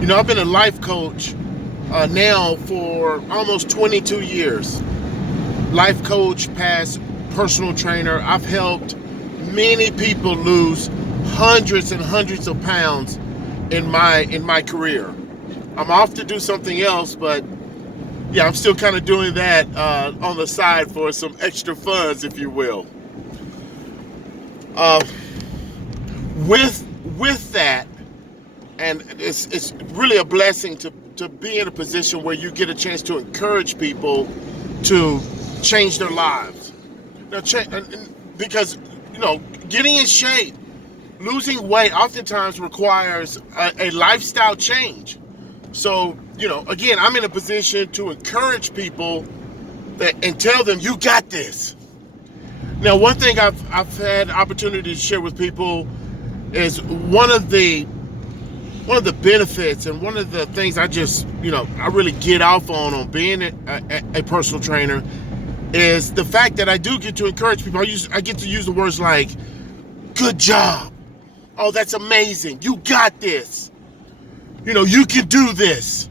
I've been a life coach now for almost 22 years. Life coach, past personal trainer. I've helped many people lose hundreds and hundreds of pounds in my career. I'm off to do something else, but yeah, I'm still kind of doing that on the side for some extra funds, if you will. Uh, with that, and it's really a blessing to be in a position where you get a chance to encourage people to change their lives. Now, because getting in shape, losing weight, oftentimes requires a lifestyle change. So, again, I'm in a position to encourage people and tell them, you got this. Now, one thing I've had opportunity to share with people is one of the benefits and one of the things I really get off on being a personal trainer is the fact that I do get to encourage people. I get to use the words like, good job. Oh, that's amazing. You got this. You can do this.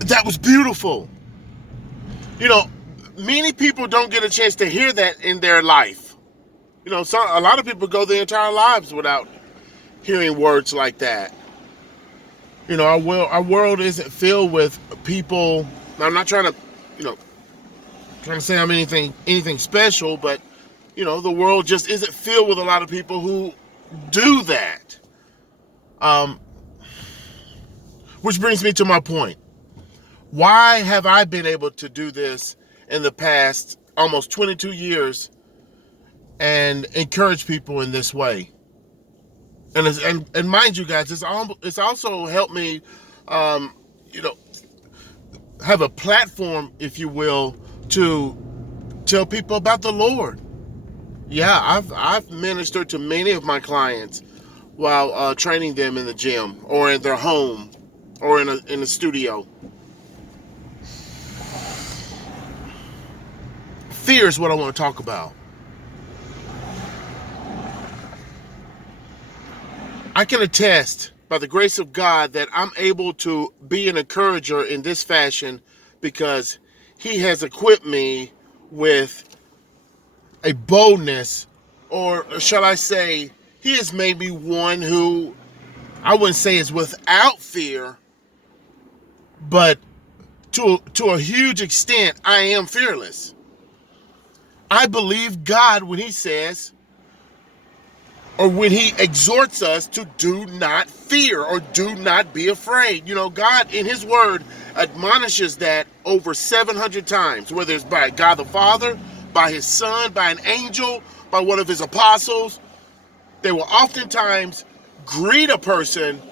That was beautiful. You know, Many people don't get a chance to hear that in their life. A lot of people go their entire lives without hearing words like that. Our world isn't filled with people. I'm not trying to say I'm anything special, but the world just isn't filled with a lot of people who do that. Um, which brings me to my point. Why have I been able to do this in the past almost 22 years and encourage people in this way? And mind you, guys, it's also helped me, um, you know, have a platform, if you will, to tell people about the Lord. Yeah, I've ministered to many of my clients while training them in the gym or in their home or in a studio. Fear is what I want to talk about. I can attest by the grace of God that I'm able to be an encourager in this fashion because He has equipped me with a boldness, or shall I say, He has made me one who I wouldn't say is without fear, but to a huge extent, I am fearless. I believe God when He says, or when He exhorts us to do not fear or do not be afraid. God in His Word admonishes that over 700 times, whether it's by God the Father, by His Son, by an angel, by one of His apostles. They will oftentimes greet a person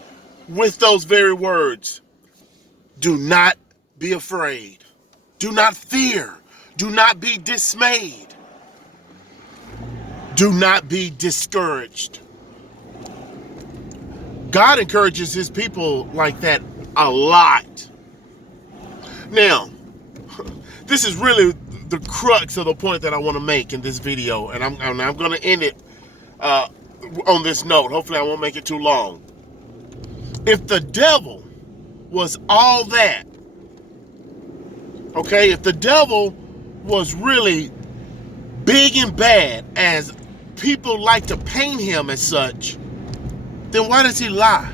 with those very words. Do not be afraid. Do not fear. Do not be dismayed. Do not be discouraged. God encourages His people like that a lot. Now, this is really the crux of the point that I want to make in this video, and I'm going to end it on this note. Hopefully I won't make it too long. If the devil was all that, okay, if the devil was really big and bad, as people like to paint him as such, then why does he lie?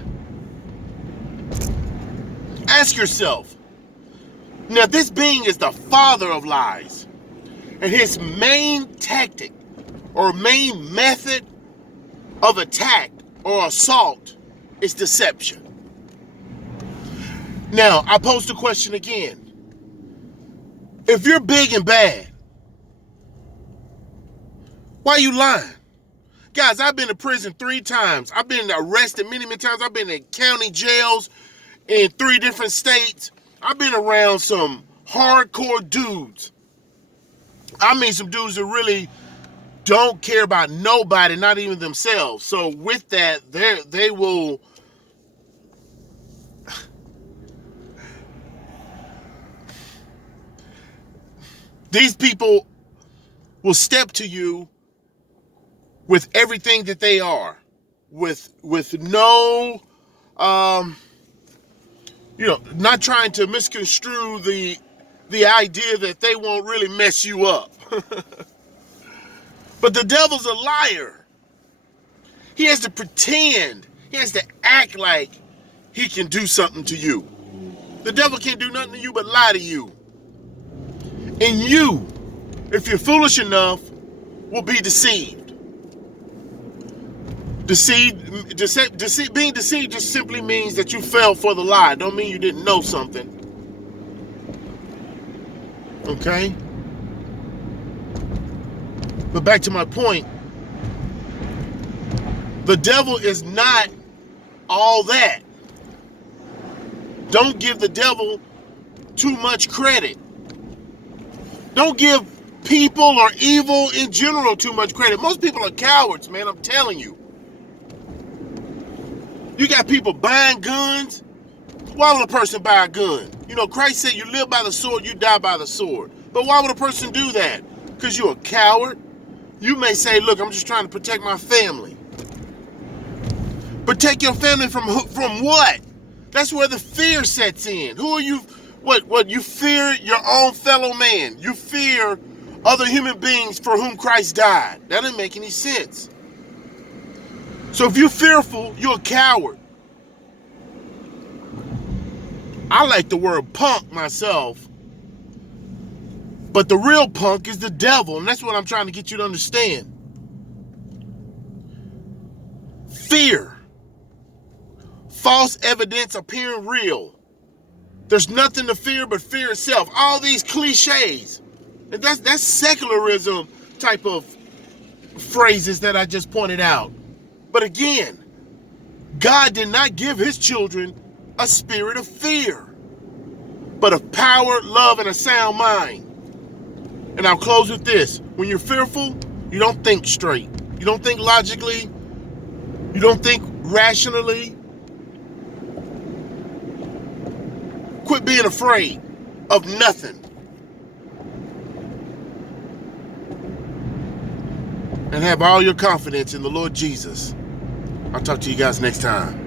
Ask yourself. Now, this being is the father of lies, and his main tactic or main method of attack or assault is deception. Now, I pose the question again. If you're big and bad, why are you lying? Guys, I've been to prison 3 times. I've been arrested many, many times. I've been in county jails in 3 different states. I've been around some hardcore dudes. I mean, some dudes that really don't care about nobody, not even themselves. So with that, they will... These people will step to you with everything that they are, with no not trying to misconstrue the idea that they won't really mess you up. But the devil's a liar. He has to pretend. He has to act like he can do something to you. The devil can't do nothing to you but lie to you. And you, if you're foolish enough, will be deceived. Being deceived just simply means that you fell for the lie. Don't mean you didn't know something. Okay? But back to my point. The devil is not all that. Don't give the devil too much credit. Don't give people or evil in general too much credit. Most people are cowards, man, I'm telling you. You got people buying guns. Why would a person buy a gun? You know, Christ said you live by the sword, you die by the sword. But why would a person do that? Because you're a coward. You may say, look, I'm just trying to protect my family. Protect your family from what? That's where the fear sets in. Who are you? What? You fear your own fellow man. You fear other human beings for whom Christ died. That doesn't make any sense. So if you're fearful, you're a coward. I like the word punk myself. But the real punk is the devil, and that's what I'm trying to get you to understand. Fear. False evidence appearing real. There's nothing to fear but fear itself. All these cliches. And that's secularism type of phrases that I just pointed out. But again, God did not give his children a spirit of fear, but of power, love, and a sound mind. And I'll close with this. When you're fearful, you don't think straight. You don't think logically. You don't think rationally. Quit being afraid of nothing. And have all your confidence in the Lord Jesus. I'll talk to you guys next time.